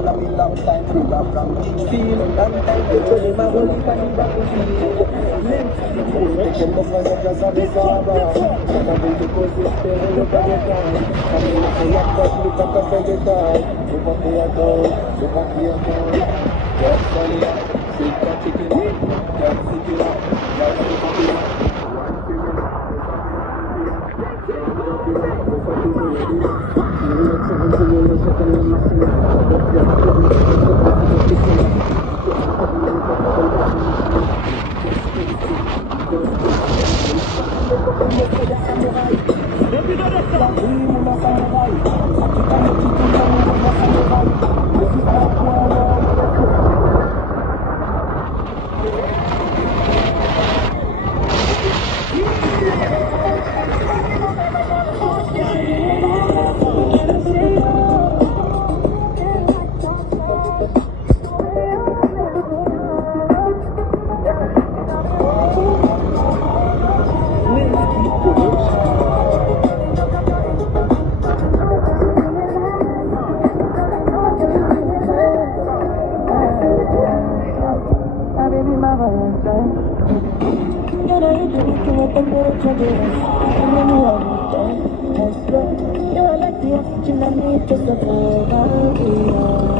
follow me long time, figure from feel long time, to show them a holy pan in the feel. Mentally cool, take them up and just a bit of a I'm because it's still look at the time. I'm in the lock up, look at the time. Look at the account, look at the account. Just funny, sit back, chicken, just sit it up, just sit it up. You're like the oxygen I need to survive.